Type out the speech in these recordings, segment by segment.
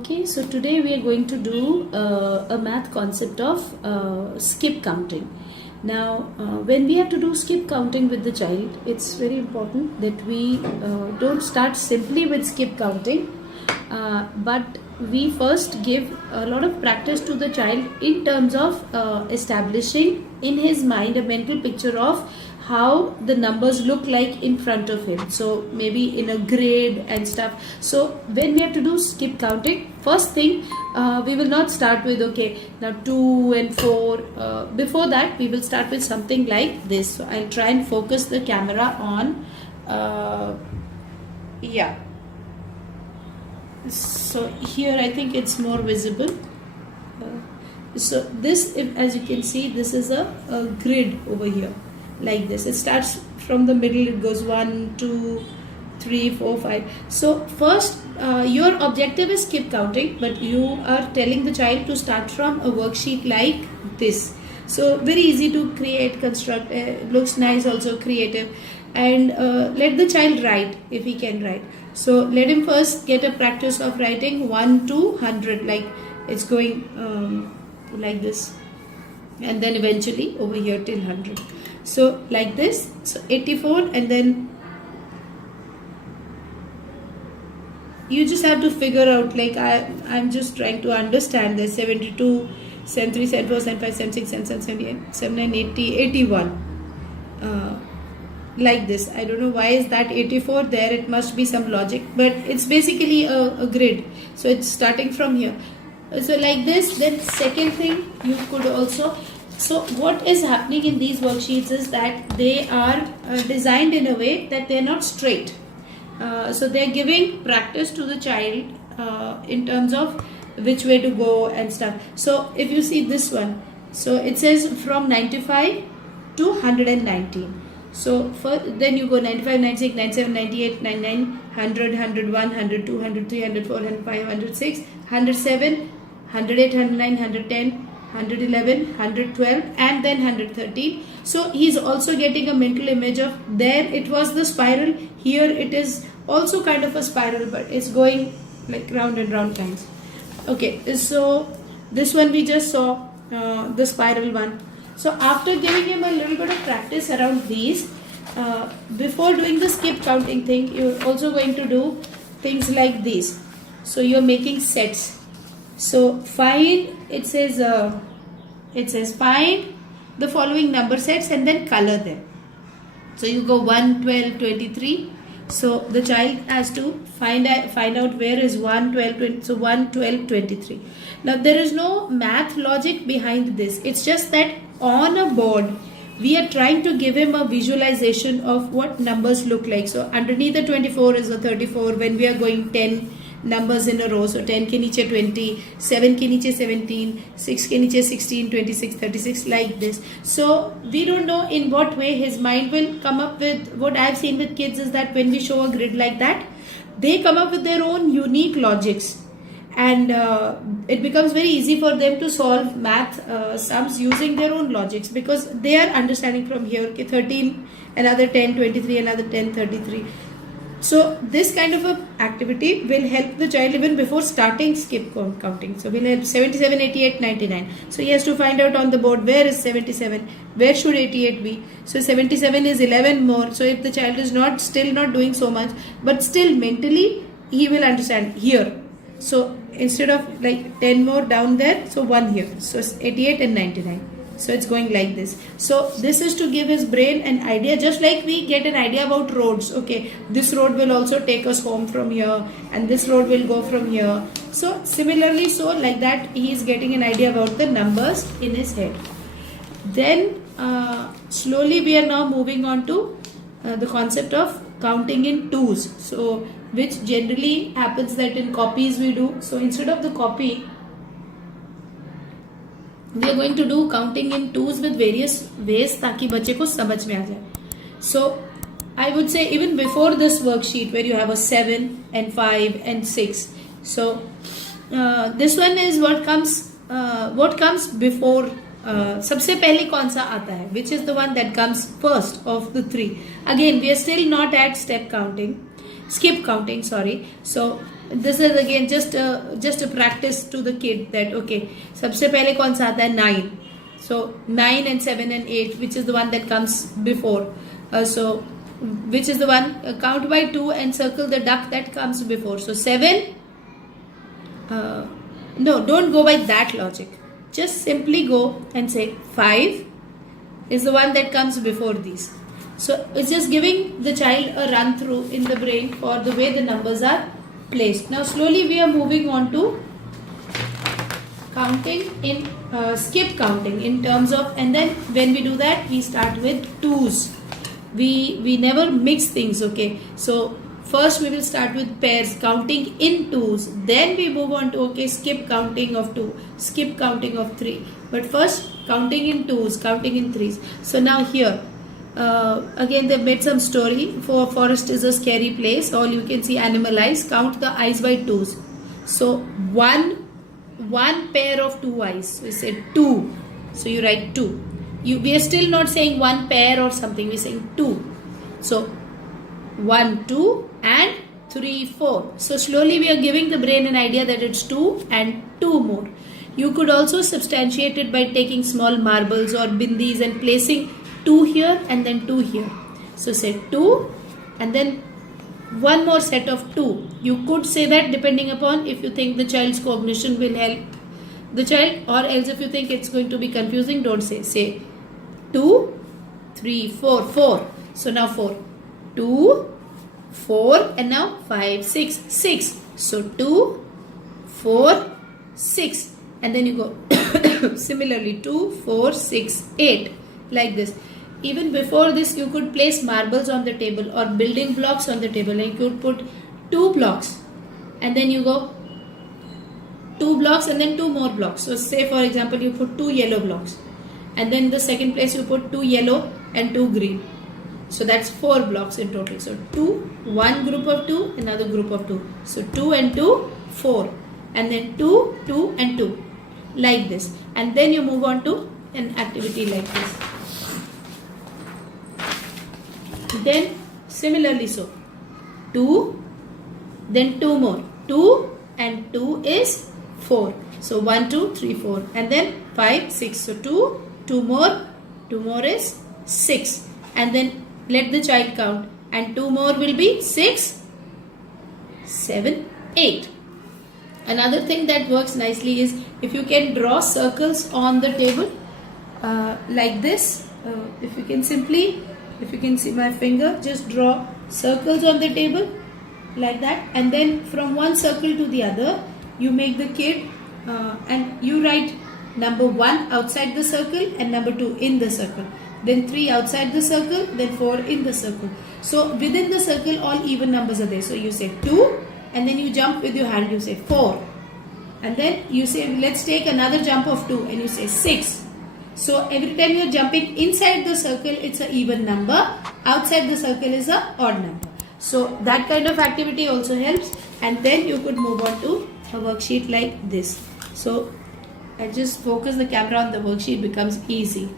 Okay, so today we are going to do a math concept of skip counting. Now, when we have to do skip counting with the child, it's very important that we don't start simply with skip counting, but we first give a lot of practice to the child in terms of establishing in his mind a mental picture of how the numbers look like in front of him, so maybe in a grid and stuff. So when we have to do skip counting, first thing, we will not start with okay now 2 and 4. Before that we will start with something like this. So I'll try and focus the camera on so here I think it's more visible. So this, as you can see, this is a grid over here like this. It starts from the middle, it goes 1 2 3 4 5. So first, your objective is skip counting, but you are telling the child to start from a worksheet like this. So very easy to create, construct, looks nice, also creative. And let the child write if he can write. So let him first get a practice of writing 1 to 100, like it's going like this, and then eventually over here till 100. So like this, so 84, and then you just have to figure out, like I'm just trying to understand this. 72, 73, 74, 75, 76, 77, 78, 79, 80, 81. Like this. I don't know why is that 84 there. It must be some logic, but it's basically a grid. So it's starting from here. So like this. Then second thing, you could also, so what is happening in these worksheets is that they are designed in a way that they're not straight. So they're giving practice to the child in terms of which way to go and stuff. So if you see this one, so it says from 95 to 119. So then you go 95, 96, 97, 98, 99, 100, 101, 102, 103, 104, 105, 106, 107, 108, 109, 110, 111, 112, and then 113. So he's also getting a mental image of, there it was the spiral, here it is also kind of a spiral, but it's going like round and round kinds. Okay, so this one we just saw, the spiral one. So after giving him a little bit of practice around these, before doing the skip counting thing, you're also going to do things like these. So you're making sets. So find, it says find the following number sets and then color them. So you go 1, 12, 23. So the child has to find out where is 1, 12, 20. So 1, 12, 23. Now there is no math logic behind this. It's just that on a board we are trying to give him a visualization of what numbers look like. So underneath the 24 is a 34 when we are going 10 numbers in a row. So 10 ke niche 20, 7 ke niche 17, 6 ke niche 16, 26, 36, like this. So we don't know in what way his mind will come up with. What I've seen with kids is that when we show a grid like that, they come up with their own unique logics, and it becomes very easy for them to solve math sums using their own logics, because they are understanding from here, okay, 13, another 10, 23, another 10, 33. So this kind of a activity will help the child even before starting skip counting. So we'll help 77, 88, 99. So he has to find out on the board, where is 77, where should 88 be. So 77 is 11 more. So if the child is still not doing so much, but still mentally he will understand here. So instead of like 10 more down there, so 1 here. So 88 and 99. So it's going like this. So this is to give his brain an idea, just like we get an idea about roads. Okay, this road will also take us home from here, and this road will go from here. So similarly, so like that, he is getting an idea about the numbers in his head. Then slowly we are now moving on to the concept of counting in twos. So which generally happens that in copies we do. So instead of the copy, we are going to do counting in twos with various ways ताकि बच्चे को समझ में आ जाए. So I would say even before this worksheet where you have a 7 and 5 and 6. So this one is what comes before. सबसे पहले कौन सा आता है? Which is the one that comes first of the 3? Again, we are still not at skip counting, sorry. So This is again just a practice to the kid that okay, सबसे पहले कौन सा आता है 9. So 9 and 7 and 8, which is the one that comes before. So which is the one, count by 2 and circle the duck that comes before. So 7. No, don't go by that logic. Just simply go and say 5 is the one that comes before these. So it's just giving the child a run through in the brain for the way the numbers are placed. Now slowly we are moving on to counting in skip counting in terms of, and then when we do that we start with 2s. We never mix things, okay? So first we will start with pairs, counting in 2s, then we move on to okay, skip counting of 2, skip counting of 3, but first counting in 2s, counting in 3s. So now here again they made some story for forest is a scary place, all you can see animal eyes, count the eyes by 2s. So one pair of 2 eyes, so you say 2, so you write 2. We are still not saying one pair or something, we're saying 2. So 1, 2 and 3, 4. So slowly we are giving the brain an idea that it's 2 and 2 more. You could also substantiate it by taking small marbles or bindis and placing 2 here and then 2 here. So say 2 and then one more set of 2. You could say that depending upon if you think the child's cognition will help the child, or else if you think it's going to be confusing, don't say. Say 2, 3, 4, 4. So now 4. 2, 4 and now 5, 6, 6. So 2, 4, 6 and then you go similarly 2, 4, 6, 8 like this. Even before this you could place marbles on the table or building blocks on the table, and you could put 2 blocks and then you go 2 blocks and then 2 more blocks. So say for example you put 2 yellow blocks and then the second place you put 2 yellow and 2 green. So that's 4 blocks in total. So 2, one group of 2, another group of 2. So 2 and 2, 4. And then 2, 2 and 2. Like this. And then you move on to an activity like this. Then similarly so. 2, then 2 more. 2 and 2 is 4. So 1, 2, 3, 4. And then 5, 6. So 2, 2 more is 6. And then let the child count, and 2 more will be 6, 7, 8. Another thing that works nicely is if you can draw circles on the table like this. If you can see my finger, just draw circles on the table like that, and then from one circle to the other you make the kid and you write number 1 outside the circle and number 2 in the circle. Then 3 outside the circle, then 4 in the circle. So within the circle all even numbers are there. So you say 2 and then you jump with your hand, you say 4. And then you say let's take another jump of 2 and you say 6. So every time you are jumping inside the circle it's an even number, outside the circle is an odd number. So that kind of activity also helps, and then you could move on to a worksheet like this. So I just focus the camera on the worksheet, becomes easy.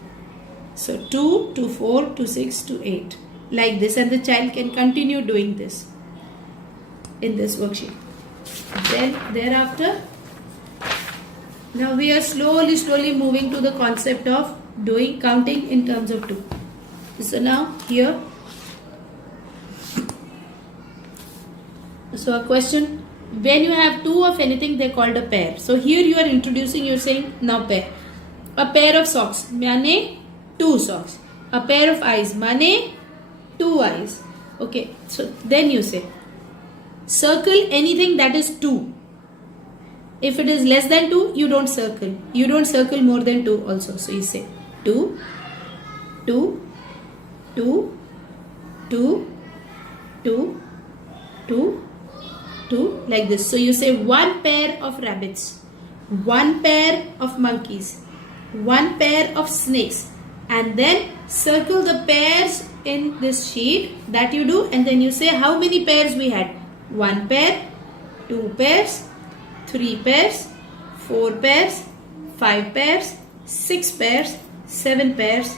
So 2 to 4 to 6 to 8 like this, and the child can continue doing this in this worksheet. Then thereafter, now we are slowly moving to the concept of doing counting in terms of 2. So now here, so a question, when you have 2 of anything they're called a pair. So here you are introducing, you're saying now pair. A pair of socks, mane 2 socks. A pair of eyes, mane 2 eyes. Okay, so then you say circle anything that is 2. If it is less than 2, you don't circle. You don't circle more than 2 also. So you say 2, 2, 2, 2, 2, 2, 2 like this. So you say 1 pair of rabbits, 1 pair of monkeys, 1 pair of snakes, and then circle the pairs in this sheet that you do, and then you say how many pairs we had. 1 pair, 2 pairs, 3 pairs, 4 pairs, 5 pairs, 6 pairs, 7 pairs,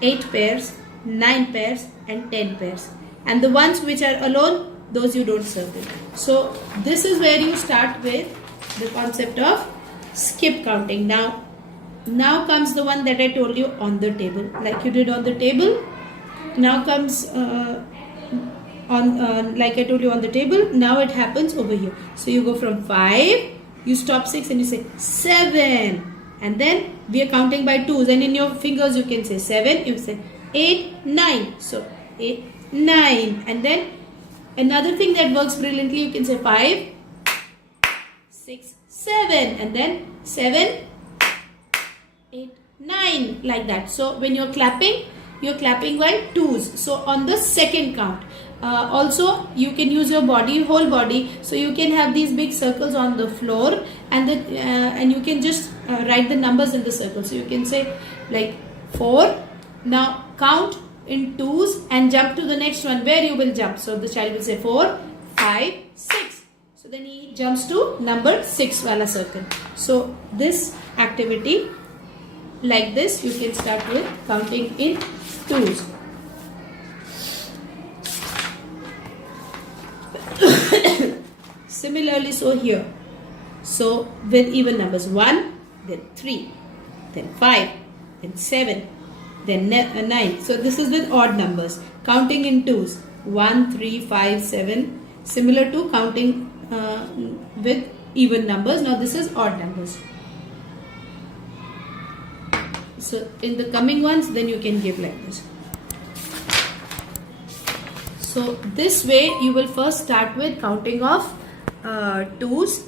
8 pairs, 9 pairs and 10 pairs. And the ones which are alone, those you don't circle. So this is where you start with the concept of skip counting. Now comes the one that I told you on the table, like you did on the table. Now comes like I told you on the table. Now it happens over here. So you go from 5, you stop 6 and you say 7, and then we are counting by 2s, and in your fingers you can say 7, you say 8, 9. So 8, 9, and then another thing that works brilliantly, you can say 5, 6, 7, and then 7, 8, 9, like that. So when you're clapping by 2s. So on the second count. Also you can use your whole body, so you can have these big circles on the floor, and you can just write the numbers in the circle. So you can say like 4. Now count in 2s and jump to the next one where you will jump. So the child will say 4, 5, 6. So then he jumps to number 6 wala circle. So this activity, like this, you can start with counting in 2s. Similarly, so here. So with even numbers, 1, then 3, then 5, then 7, then 9. So this is with odd numbers, counting in 2s. 1, 3, 5, 7. Similar to counting with even numbers. Now this is odd numbers. So in the coming ones, then you can give like this. So this way you will first start with counting of 2s.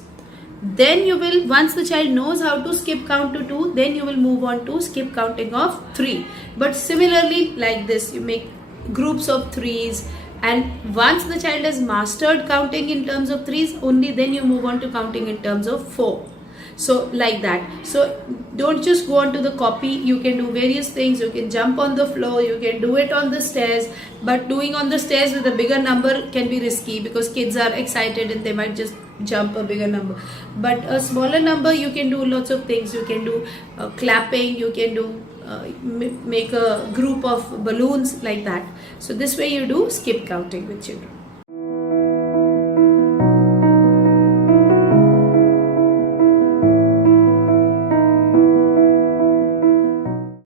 Then you will, once the child knows how to skip count to 2, then you will move on to skip counting of 3. But similarly, like this, you make groups of 3s, and once the child has mastered counting in terms of 3s, only then you move on to counting in terms of 4. So like that. So don't just go on to the copy. You can do various things. You can jump on the floor, you can do it on the stairs, but doing on the stairs with a bigger number can be risky because kids are excited and they might just jump a bigger number. But a smaller number, you can do lots of things. You can do clapping, you can do make a group of balloons, like that. So this way you do skip counting with children.